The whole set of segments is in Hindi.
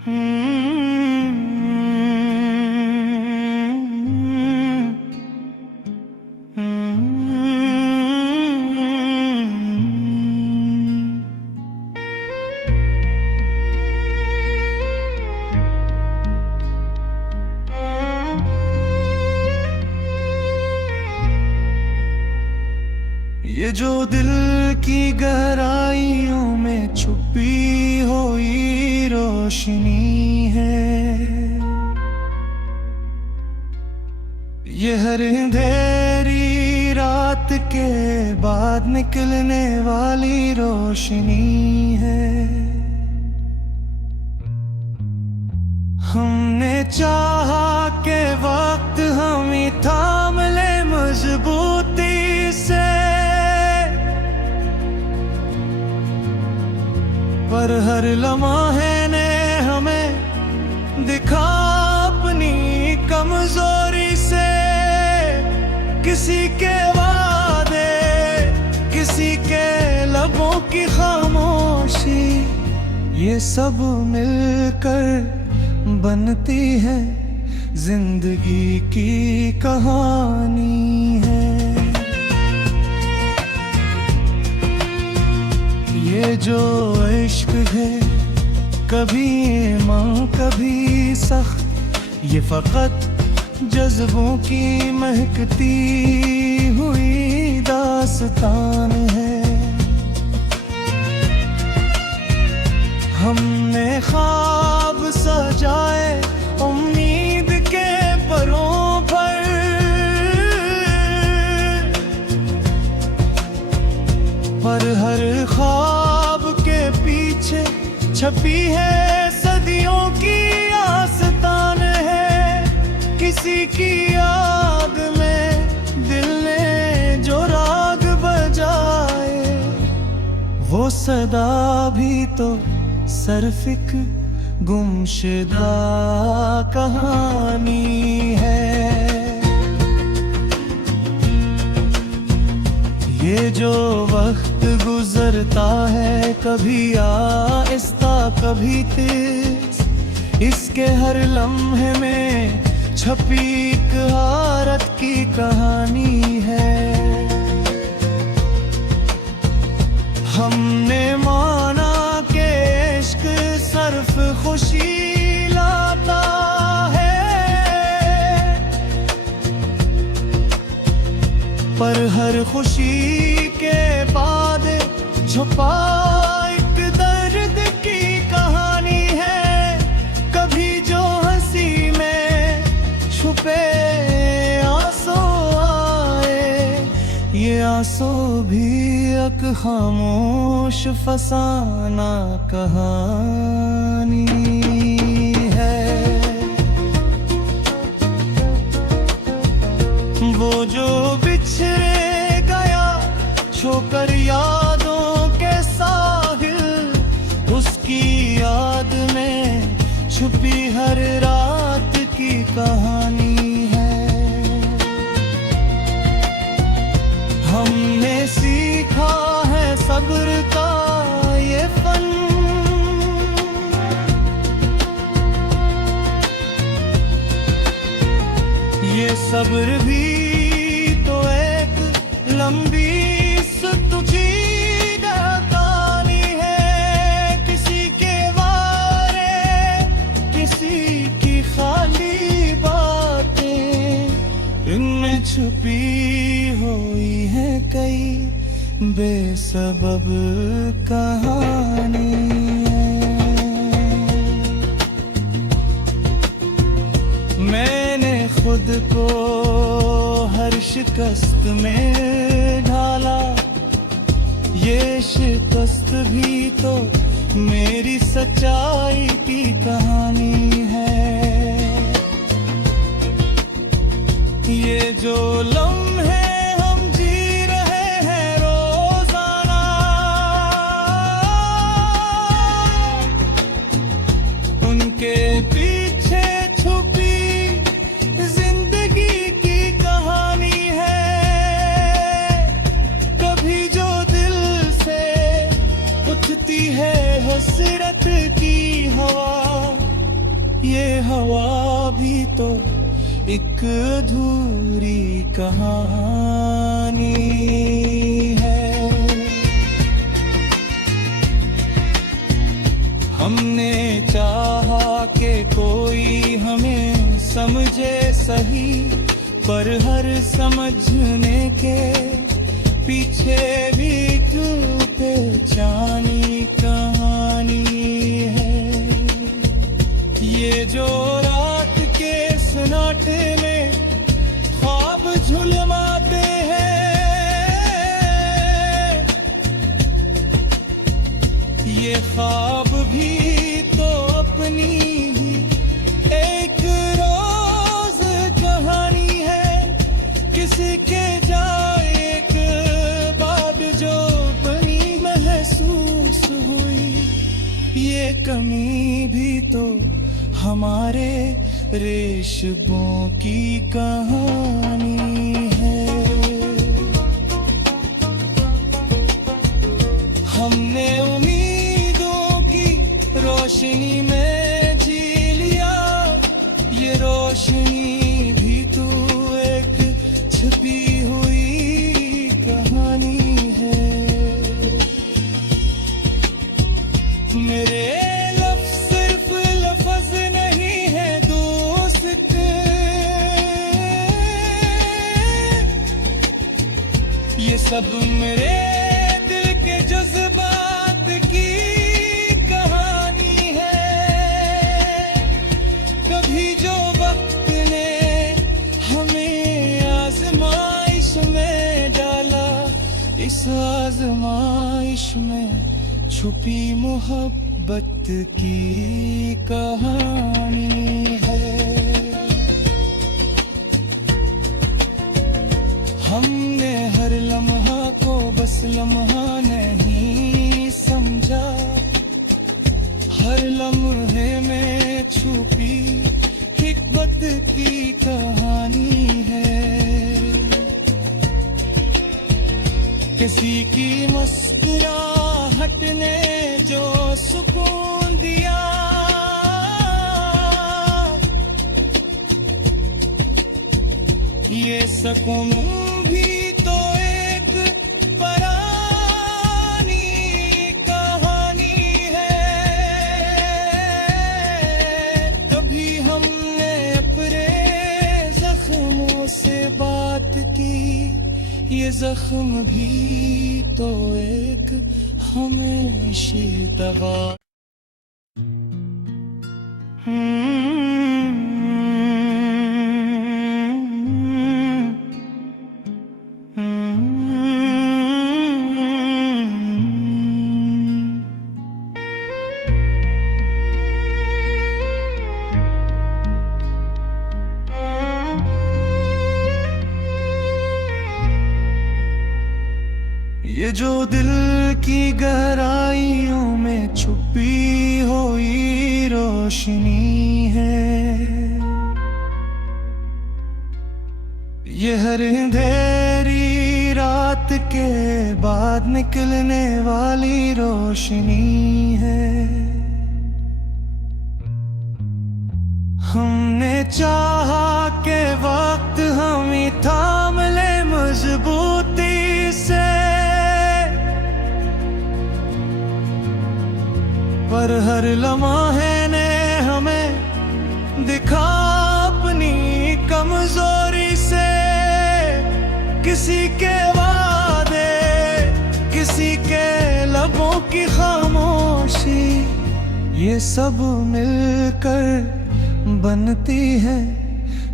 ये जो दिल की गहराइयों में छुपी हुई रोशनी है, ये हर अंधेरी रात के बाद निकलने वाली रोशनी है। हमने चाहा के वक्त हम ही थाम ले मजबूती से, पर हर लम्हे ने हमें दिखा अपनी कमजोरी से। किसी के वादे, किसी के लबों की खामोशी, ये सब मिलकर बनती है जिंदगी की कहानी है। ये जो इश्क है, कभी ईमान कभी सख्त, ये फकत जज्बों की महकती हुई दास्तान है। हमने ख्वाब सजाए उम्मीद के परों पर हर ख्वाब के पीछे छपी है सदियों की आस्तान है। किसी की याद में दिल ने जो राग बजाए, वो सदा भी तो सरफिक गुमशुदा कहानी है। ये जो वक्त गुजरता है, कभी आहिस्ता कभी तेज, इसके हर लम्हे में छपी एक हारत की कहानी है। हमने माना कि इश्क सिर्फ खुशी लाता है, पर हर खुशी के बाद छुपा एक दर्द की कहानी है। कभी जो हंसी में छुपे आंसू आए, ये आंसू भी एक खामोश फसाना कहानी है। वो जो बिछड़ गया छोकर यादों के साहिल, उसकी याद में छुपी हर रात की कहानी है। हमने सीखा है सब्र का ये फन, ये सब्र भी तो एक लंबी तुझी कहानी है। किसी के वारे, किसी की खाली बातें, इनमें छुपी हुई है कई बेसबब कहानी है। मैंने खुद को हर शिकस्त में ढाला, ये शिकस्त भी तो मेरी सच्चाई की कहानी है। ये जो लम्हे हम जी रहे हैं रोजाना, उनके पीछे छुपी जिंदगी की कहानी है। कभी जो दिल से उठती है हसरत की हवा, ये हवा भी तो एक अधूरी कहानी है। हमने चाहा कि कोई हमें समझे सही, पर हर समझने के पीछे भी तू पहचानी कहानी है। ये जो रात के सन्नाटे में ख्वाब झुलमाते हैं, ये ख्वाब भी तो अपनी ही एक रोज कहानी है। किसी के जाए एक बात जो बनी महसूस हुई, ये कमी भी तो हमारे रेशमों की कहानी है। हमने उम्मीदों की रोशनी में जी लिया, ये रोशनी भी तो एक छिपी हुई कहानी है। मेरे लफ्ज़ सिर्फ लफ्ज़ नहीं है दोस्त, ये सब मेरे दिल के जज्बात की कहानी है। कभी जो वक्त ने हमें आजमाइश में डाला, इस आजमाइश में छुपी मोहब्बत की कहानी है। हमने हर लम्हा को बस लम्हा नहीं समझा, हर लम्हे में छुपी हिकमत की कहानी है। किसी की मुस्कुराहट ने जो सुकून दिया, ये सुकून भी तो एक पुरानी कहानी है। कभी हमने अपने जख्मों से बात की, ये जख्म भी तो एक हमेशा दवा। ये जो दिल की गहराइयों में छुपी हुई रोशनी है, ये हर अंधेरी रात के बाद निकलने वाली रोशनी है। हमने चाहा कि वक्त हम ही थाम ले मजबूती से, पर हर लम्हे ने हमें दिखा अपनी कमजोरी से। किसी के वादे, किसी के लबों की खामोशी, ये सब मिलकर बनती है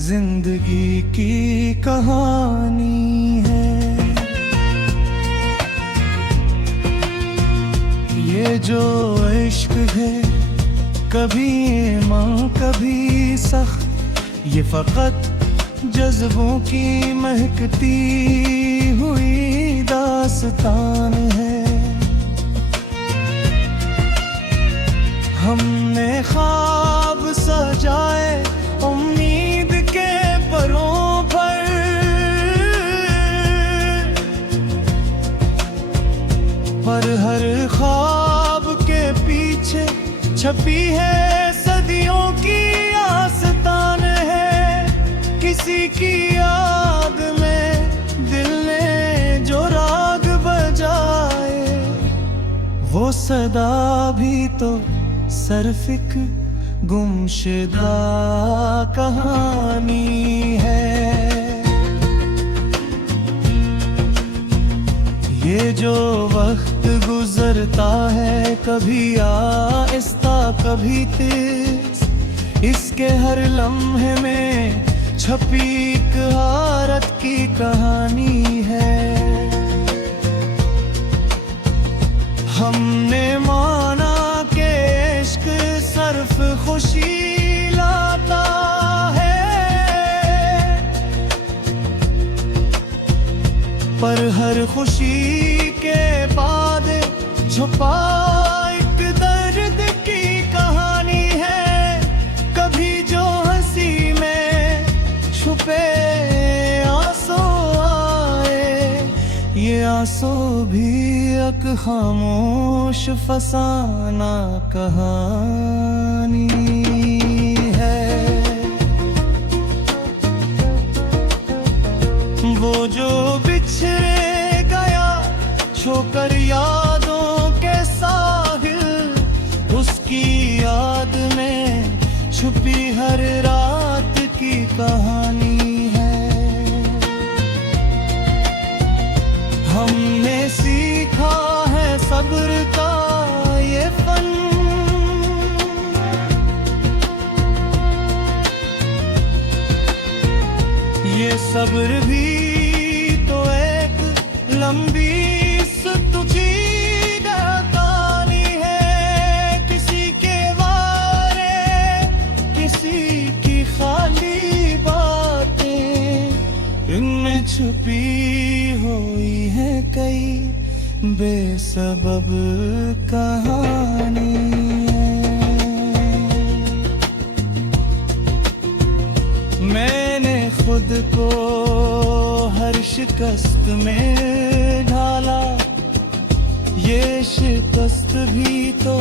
जिंदगी की कहानी है। ये जो इश्क है, कभी ईमान कभी सख्त, ये फकत जज्बों की महकती हुई दास्तान है। हमने ख्वाब सजाए उम्मीद के परों पर, हर ख्वाब के पीछे छपी है सदियों की किसी की याद में दिल ने जो राग बजाए, वो सदा भी तो सिर्फ एक गुमशुदा कहानी है। ये जो वक्त गुजरता है, कभी आहिस्ता कभी तेज, इसके हर लम्हे में छपी एक हारत की कहानी है। हमने माना कि इश्क सिर्फ खुशी लाता है, पर हर खुशी के बाद छुपा एक दर्द की कहानी है। कभी जो हंसी में छुपे आंसू आए, ये आंसू भी एक खामोश फसाना कहानी है। वो जो बिछड़ गया छोकर यादों के साहिल, उसकी याद में छुपी हर रात की कहानी है। हमने सीखा है सब्र का ये फन, ये सब्र भी तो एक लंबी तुझी कहानी है। किसी के वारे किसी की खाली बातें, इनमें छुपी हुई है कई बेसबब कहानी है। मैंने खुद को हर शिकस्त में ढाला, ये शिकस्त भी तो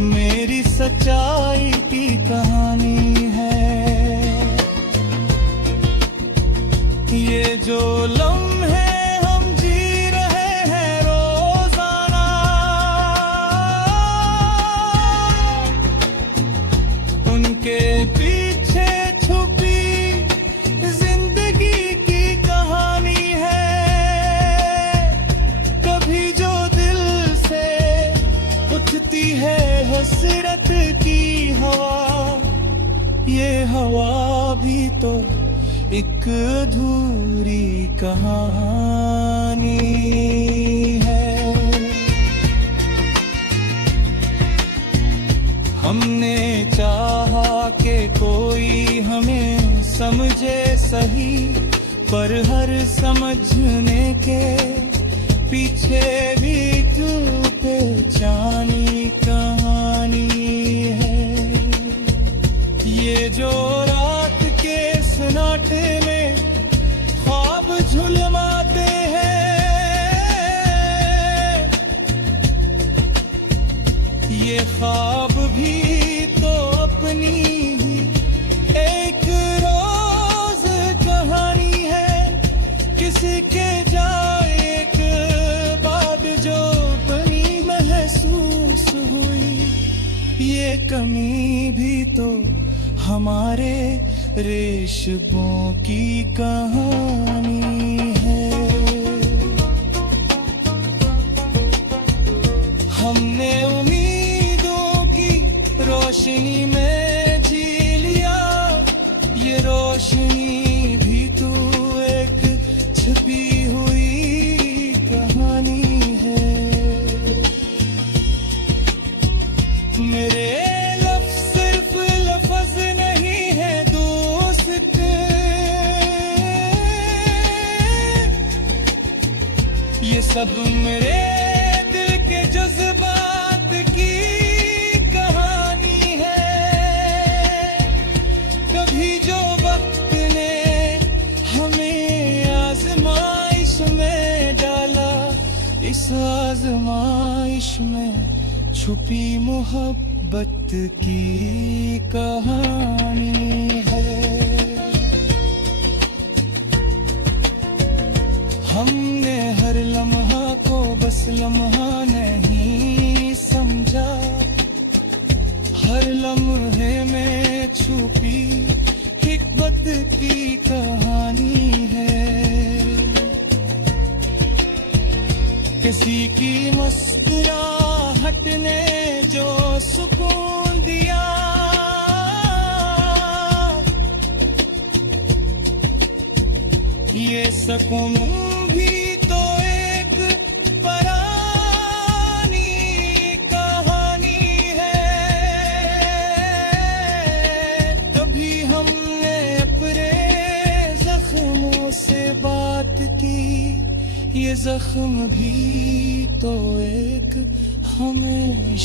मेरी सच्चाई की कहानी है। ये जो लम्हे हम जी रहे हैं रोजाना, उनके पीछे छुपी जिंदगी की कहानी है। कभी जो दिल से उठती है हसरत की हवा, ये हवा भी तो एक अधूरी कहानी है। हमने चाहा कि कोई हमें समझे सही, पर हर समझने के पीछे भी तू पहचानी कहानी है। ये जो रात के सन्नाटे में ख्वाब झुलमाते हैं, ये ख्वाब भी तो अपनी ही एक रोज कहानी है। किसी के जाए एक बात जो बनी महसूस हुई, ये कमी भी तो हमारे रेशमों की कहानी है। हमने उम्मीदों की रोशनी में जी लिया, ये रोशनी भी तो एक छुपी हुई कहानी है। मेरे लफ्ज़ सिर्फ लफ्ज़ नहीं है दोस्त, ये सब मेरे दिल के जज्बात की कहानी है। कभी जो वक्त ने हमें आजमाइश में डाला, इस आजमाइश में छुपी मोहब्बत की कहानी है। हमने हर लम्हा को बस लम्हा नहीं समझा, हर लम्हे में छुपी हिकमत की कहानी है। किसी की मुस्कुराहट ने जो सुकून दिया, ये सुकून भी तो एक परानी कहानी है। तभी हमने अपने जख्मों से बात की, ये जख्म भी तो एक हमें